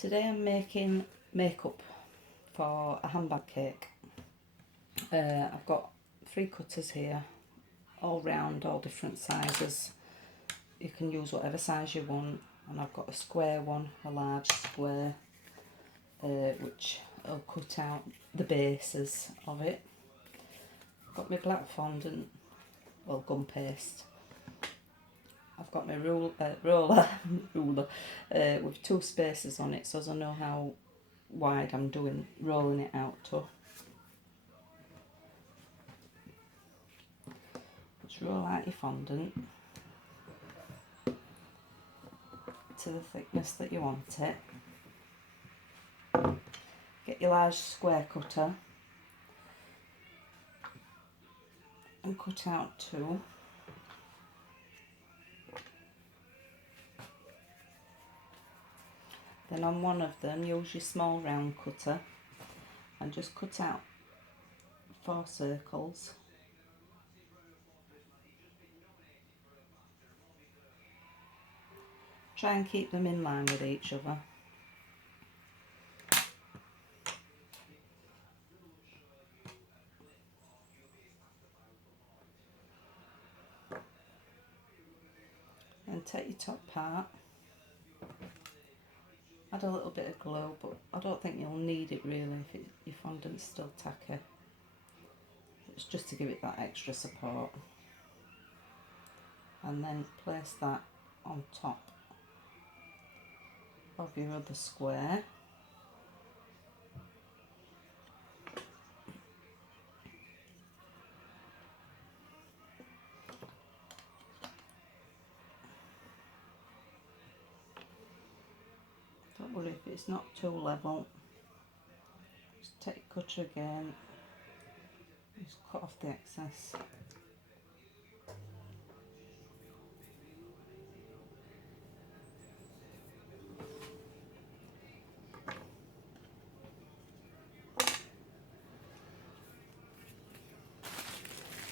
Today I'm making makeup for a handbag cake. I've got 3 cutters here, all round, all different sizes. You can use whatever size you want, and I've got a square one, a large square, which I'll cut out the bases of it. I've got my black fondant, well, gumpaste. I've got my roller with 2 spaces on it, so as I know how wide I'm rolling it out to. Just roll out your fondant to the thickness that you want it. Get your large square cutter and cut out 2. Then on one of them, use your small round cutter and just cut out 4 circles. Try and keep them in line with each other. And take your top part. Add a little bit of glue, but I don't think you'll need it really if your fondant's still tacky. It's just to give it that extra support. And then place that on top of your other square. Don't worry if it's not too level. Just take your cutter again, just cut off the excess.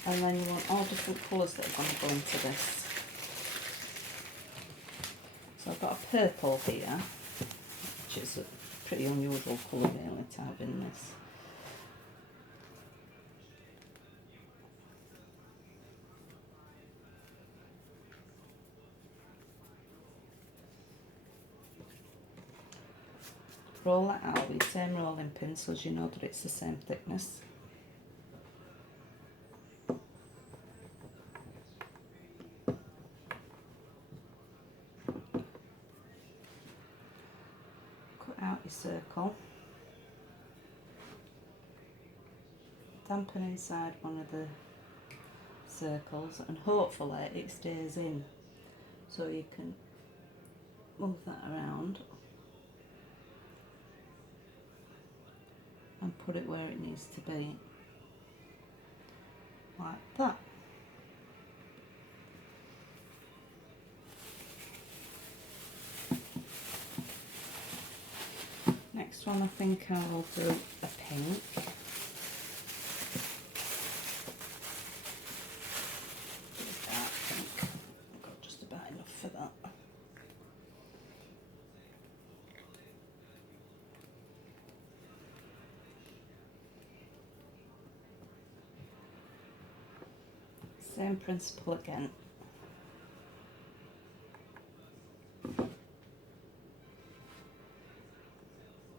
And then you want all different colours that are going to go into this. So I've got a purple here, which is a pretty unusual colour really to have in this. Roll that out with the same rolling pin so as you know that it's the same thickness. Out your circle, dampen inside one of the circles, and hopefully it stays in, so you can move that around and put it where it needs to be, like that. Next one, I think I'll do a pink. Dark pink. I've got just about enough for that. Same principle again.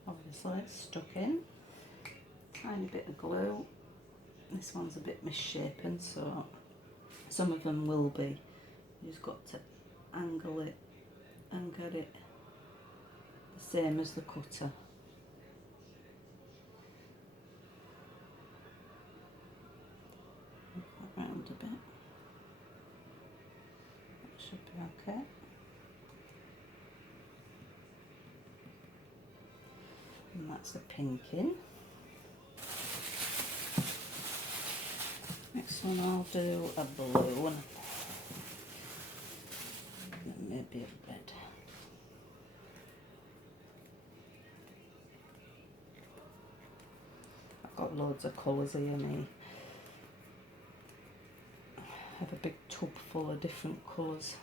Obviously it's stuck in. Tiny bit of glue. This one's a bit misshapen, so some of them will be. You just got to angle it and get it the same as the cutter. Move that round a bit. That should be okay. And that's the pink in. Next one I'll do a blue and maybe a red. I've got loads of colours here, me. I have a big tub full of different colours.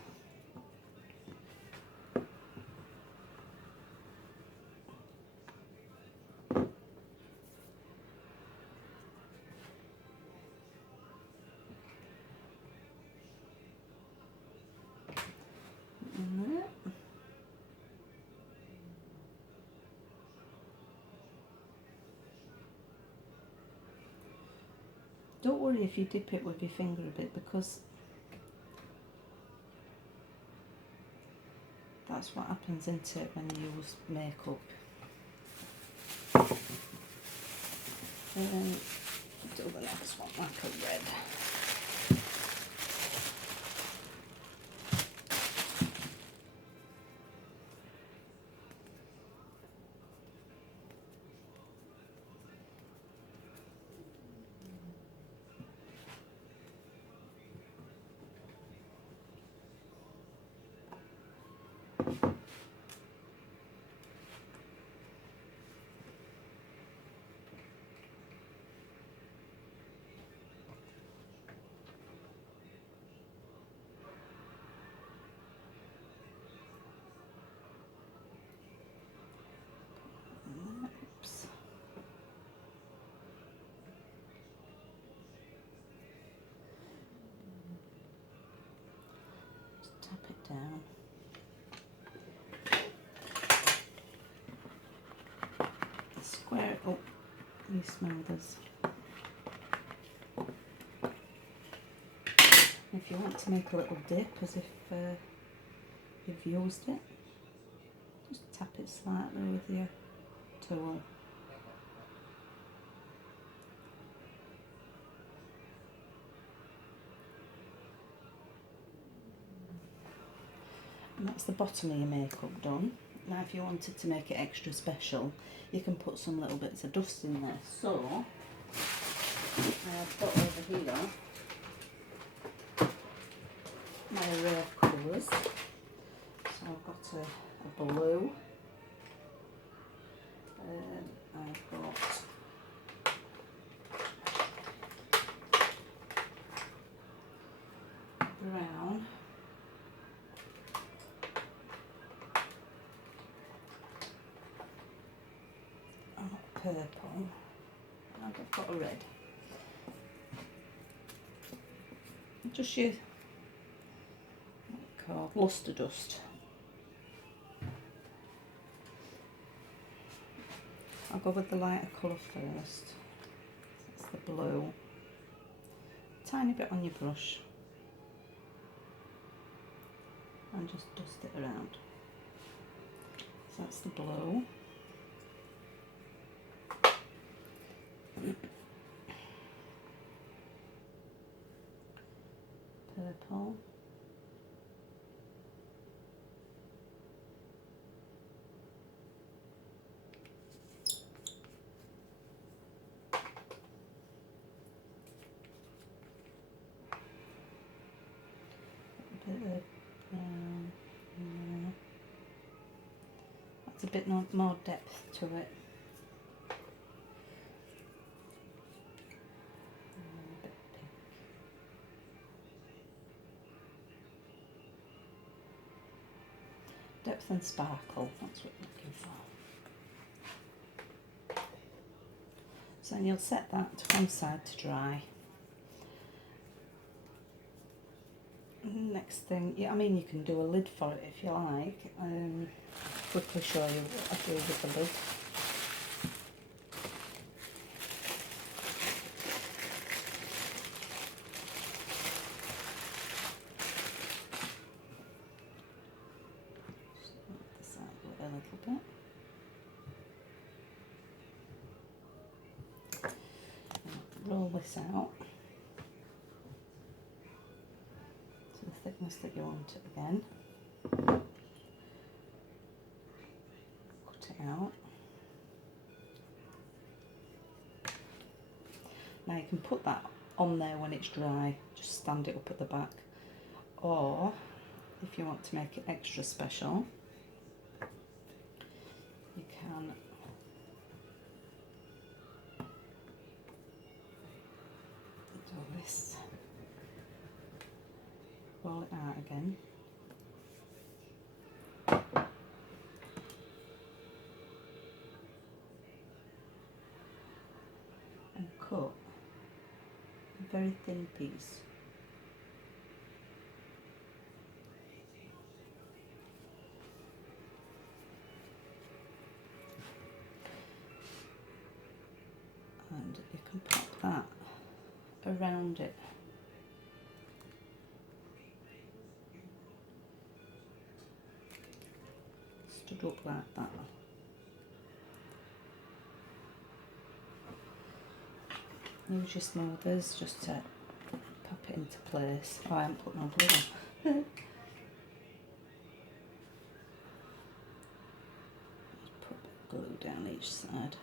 Don't worry if you dip it with your finger a bit, because that's what happens, isn't it, when you use makeup. And then do the next one like a red. Oops. Just tap it down. Square it up. You smell this. If you want to make a little dip, as if you've used it, just tap it slightly with your tool. And that's the bottom of your makeup done. Now if you wanted to make it extra special, you can put some little bits of dust in there. So I've got over here my array of colours. So I've got a blue, I've got brown, I've got purple, and I've got a red. Just your called luster dust. I'll go with the lighter colour first. That's the blue. Tiny bit on your brush. And just dust it around. So that's the blue. Purple. A bit of brown. That's a bit more depth to it. Depth and sparkle, that's what you're looking for. So then you'll set that to one side to dry. Next thing, yeah, I mean you can do a lid for it if you like. Quickly show you what I do with the lid. A little bit. Roll this out to the thickness that you want it again. Cut it out. Now you can put that on there when it's dry, just stand it up at the back. Or if you want to make it extra special, you can do this, roll it out again, and cut a very thin piece. that around it. Stood up like that. Use your smoothers just to pop it into place. Oh, I haven't put no glue on. Put glue down each side.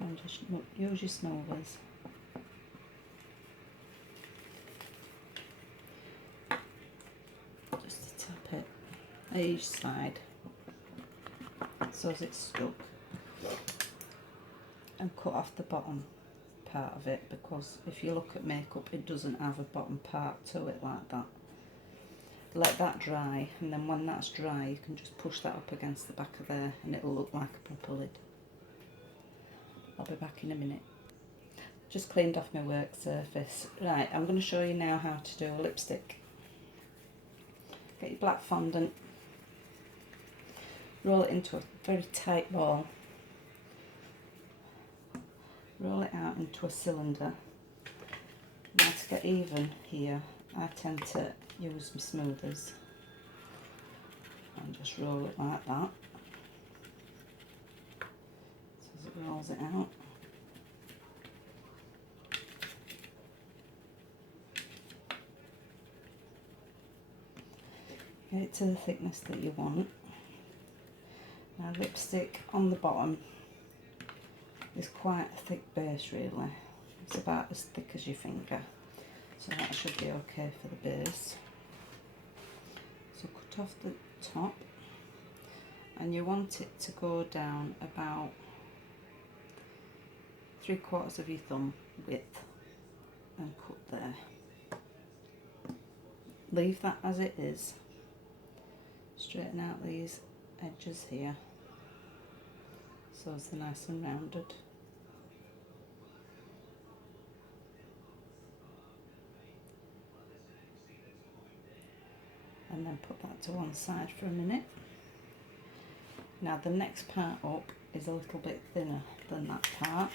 And just use your smoothers. Just to tap it at each side so as it's stuck. And cut off the bottom part of it, because if you look at makeup it doesn't have a bottom part to it like that. Let that dry, and then when that's dry you can just push that up against the back of there and it'll look like a proper lid. I'll be back in a minute. Just cleaned off my work surface. Right, I'm going to show you now how to do a lipstick. Get your black fondant, roll it into a very tight ball, roll it out into a cylinder. Now to get even here, I tend to use my smoothers and just roll it like that. So as it rolls it out. Get it to the thickness that you want. Now lipstick on the bottom is quite a thick base really. It's about as thick as your finger. So that should be okay for the base. So cut off the top, and you want it to go down about 3/4 of your thumb width and cut there. Leave that as it is. Straighten out these edges here so it's nice and rounded. And then put that to one side for a minute. Now the next part up is a little bit thinner than that part,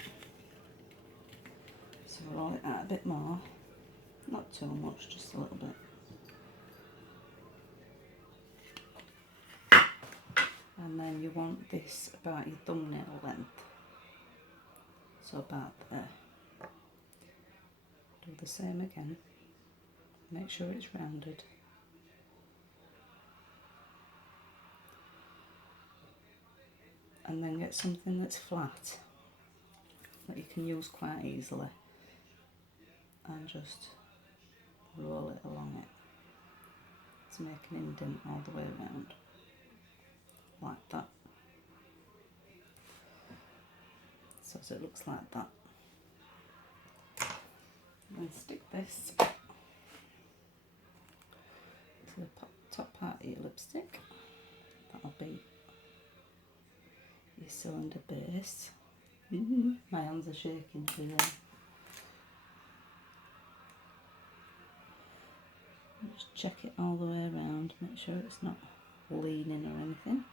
so roll it out a bit more, not too much, just a little bit. And then you want this about your thumbnail length, so about there. Do the same again, make sure it's rounded. And then get something that's flat that you can use quite easily and just roll it along it to make an indent all the way around, like that. So as it looks like that. And then stick this to the top part of your lipstick. That'll be your cylinder base. My hands are shaking today. Just check it all the way around, make sure it's not leaning or anything.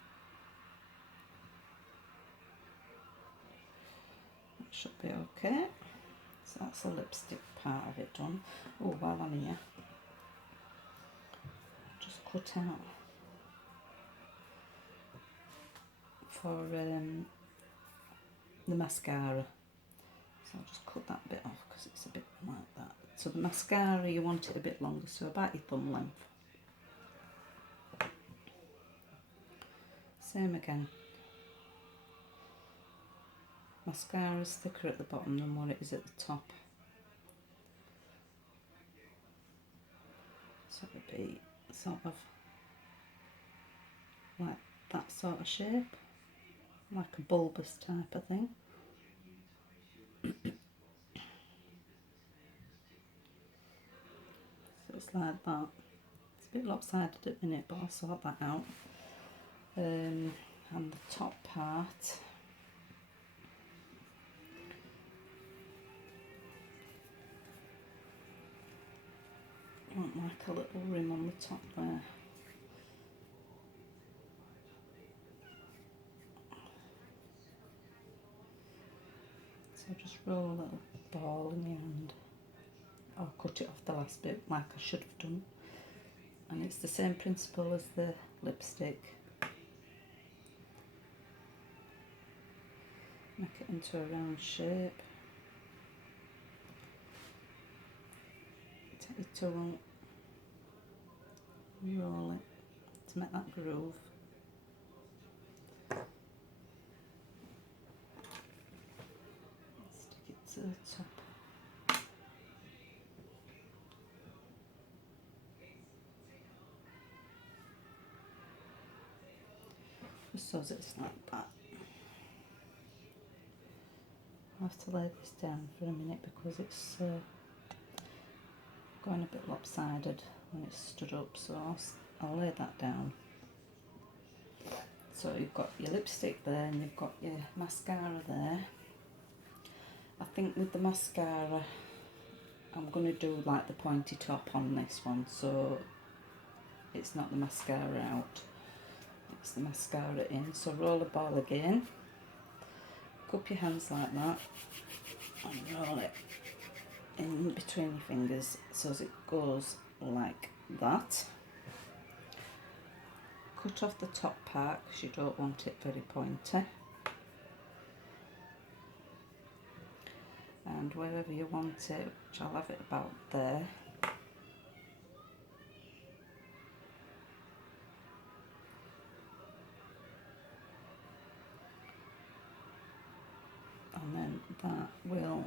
That should be okay. So that's the lipstick part of it done. Oh, while I'm here, just cut out for the mascara. So I'll just cut that bit off because it's a bit like that. So the mascara, you want it a bit longer, so about your thumb length. Same again. Mascara is thicker at the bottom than what it is at the top. So it would be sort of like that sort of shape, like a bulbous type of thing. So it's like that. It's a bit lopsided at the minute, but I'll sort that out. And the top part, I want like a little rim on the top there. roll a little ball in your hand, or cut it off the last bit like I should have done. And it's the same principle as the lipstick. Make it into a round shape. Take your tool, roll it to make that groove. Stick it to the top. Just so it's like that. I have to lay this down for a minute because it's going a bit lopsided when it's stood up, so I'll lay that down. So you've got your lipstick there and you've got your mascara there. I think with the mascara I'm going to do like the pointy top on this one, so it's not the mascara out, it's the mascara in. So roll the ball again, cup your hands like that and roll it in between your fingers so as it goes like that. Cut off the top part because you don't want it very pointy, and wherever you want it, which I'll have it about there, and then that will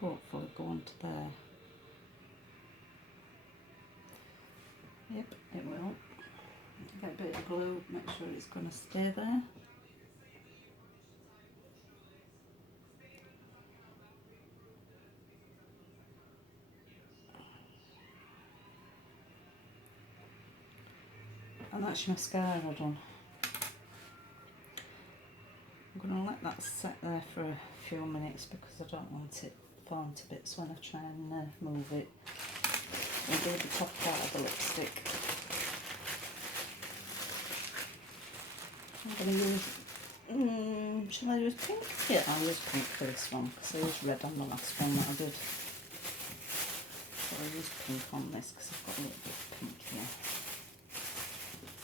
hopefully go onto there. Yep, it will. Get a bit of glue, make sure it's going to stay there. And that's your mascara done. I'm going to let that sit there for a few minutes because I don't want it falling to bits when I try and move it. I'll do the top part of the lipstick. I'm going to use, shall I use pink? Yeah, I'll use pink for this one because I used red on the last one that I did. So I'll use pink on this because I've got a little bit of pink here.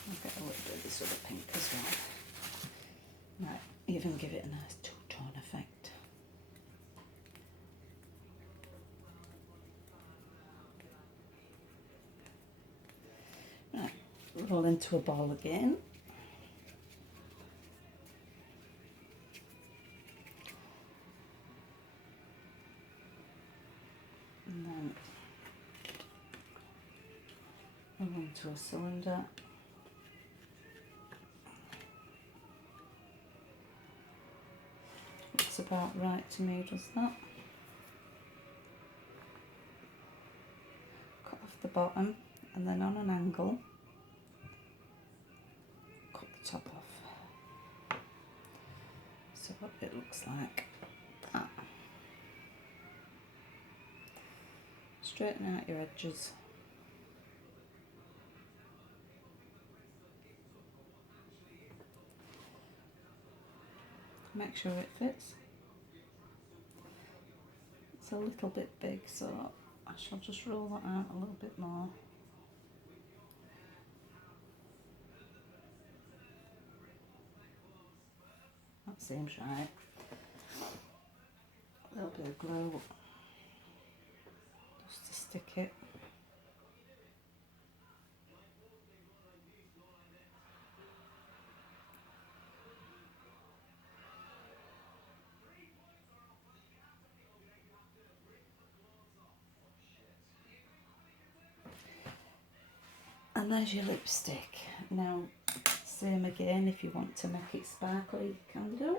I'll get a little bit of this other pink as well. Right, even give it a nice two-tone effect. Right, roll into a ball again. And then roll into a cylinder. Looks about right to me, does that? Cut off the bottom and then on an angle, cut the top off. So what it looks like that. Straighten out your edges. Make sure it fits. It's a little bit big, so I shall just roll that out a little bit more. That seems right. A little bit of glue just to stick it. And there's your lipstick. Now, same again, if you want to make it sparkly, you can do.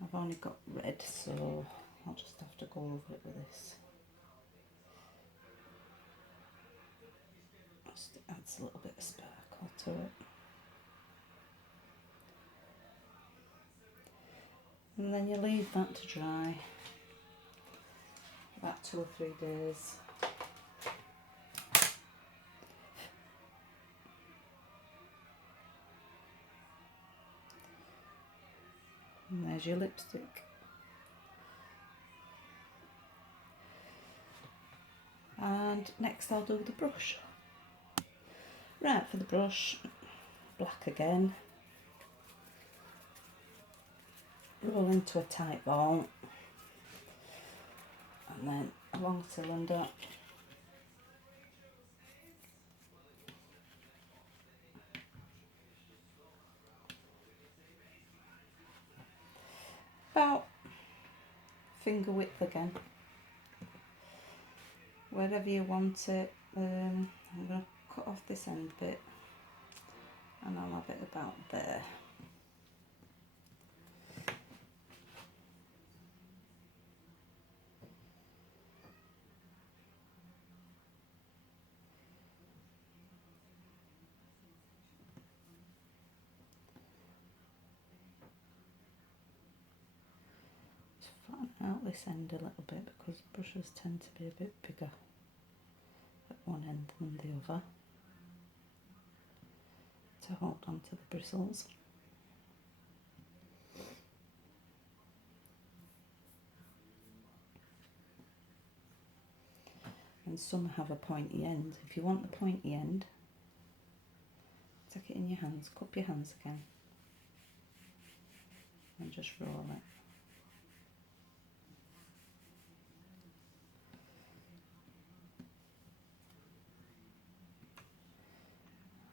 I've only got red, so I'll just have to go over it with this. Just adds a little bit of sparkle to it. And then you leave that to dry about 2 or 3 days. And there's your lipstick. And next I'll do the brush. Right, for the brush, black again. Roll into a tight ball. And then a long cylinder. About finger width again. Wherever you want it. I'm going to cut off this end bit and I'll have it about there. Just flatten out this end a little bit because brushes tend to be a bit bigger at one end than the other to hold on to the bristles. And some have a pointy end. If you want the pointy end, take it in your hands, cup your hands again and just roll it.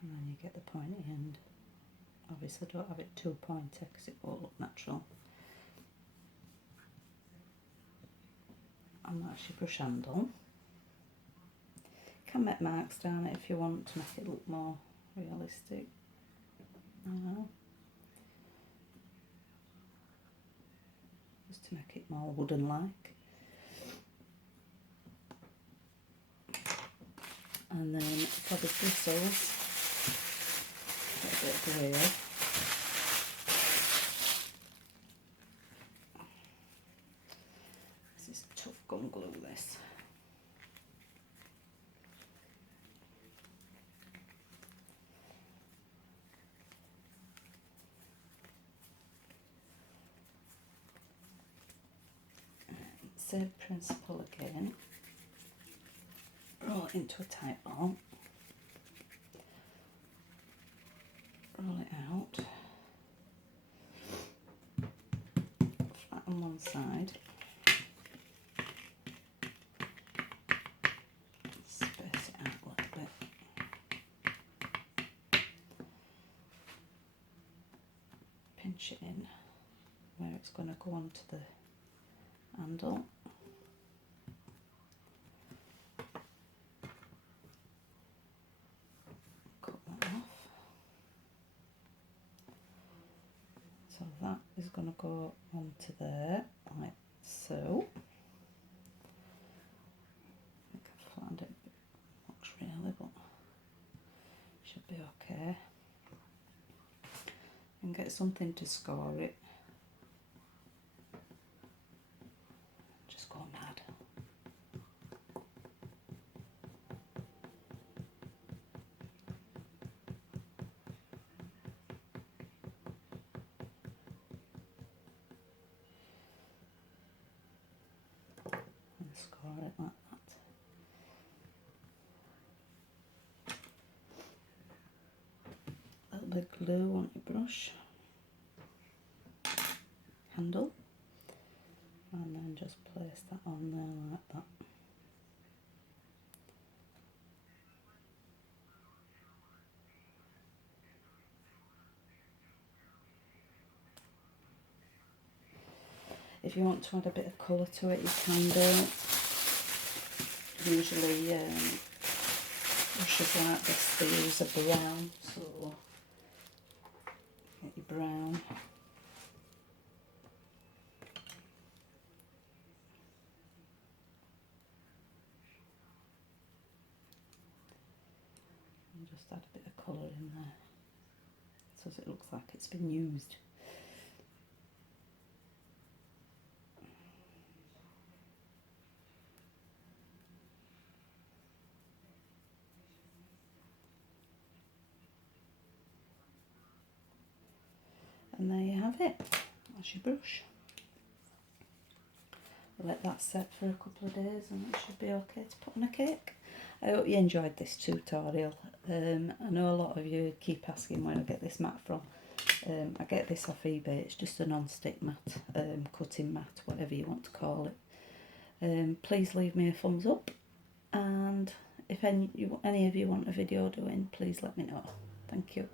And then you get the pointy end. Obviously don't have it too pointy because it won't look natural. And that's your brush handle. You can make marks down it if you want to make it look more realistic. Just to make it more wooden-like. And then for the bristles, get a bit of glue. This is tough gum glue, this. Same principle again. Roll it into a tight ball. Roll it out. Flatten one side. Space it out a little bit. Pinch it in where it's going to go onto the handle. So that is going to go onto there, like so. I think I've flattened it a bit much really, but should be okay. And get something to score it. Just go mad. Score it like that. A little bit of glue on your brush handle, and then just place that on there like that. If you want to add a bit of colour to it, you can do. Usually brushes like this, they use a brown, so get your brown. And just add a bit of colour in there so it looks like it's been used. And there you have it. That's your brush. Let that set for a couple of days and it should be okay to put on a cake. I hope you enjoyed this tutorial. I know a lot of you keep asking where I get this mat from. I get this off eBay. It's just a non-stick mat, cutting mat, whatever you want to call it. Please leave me a thumbs up, and if any of you want a video doing, please let me know. Thank you.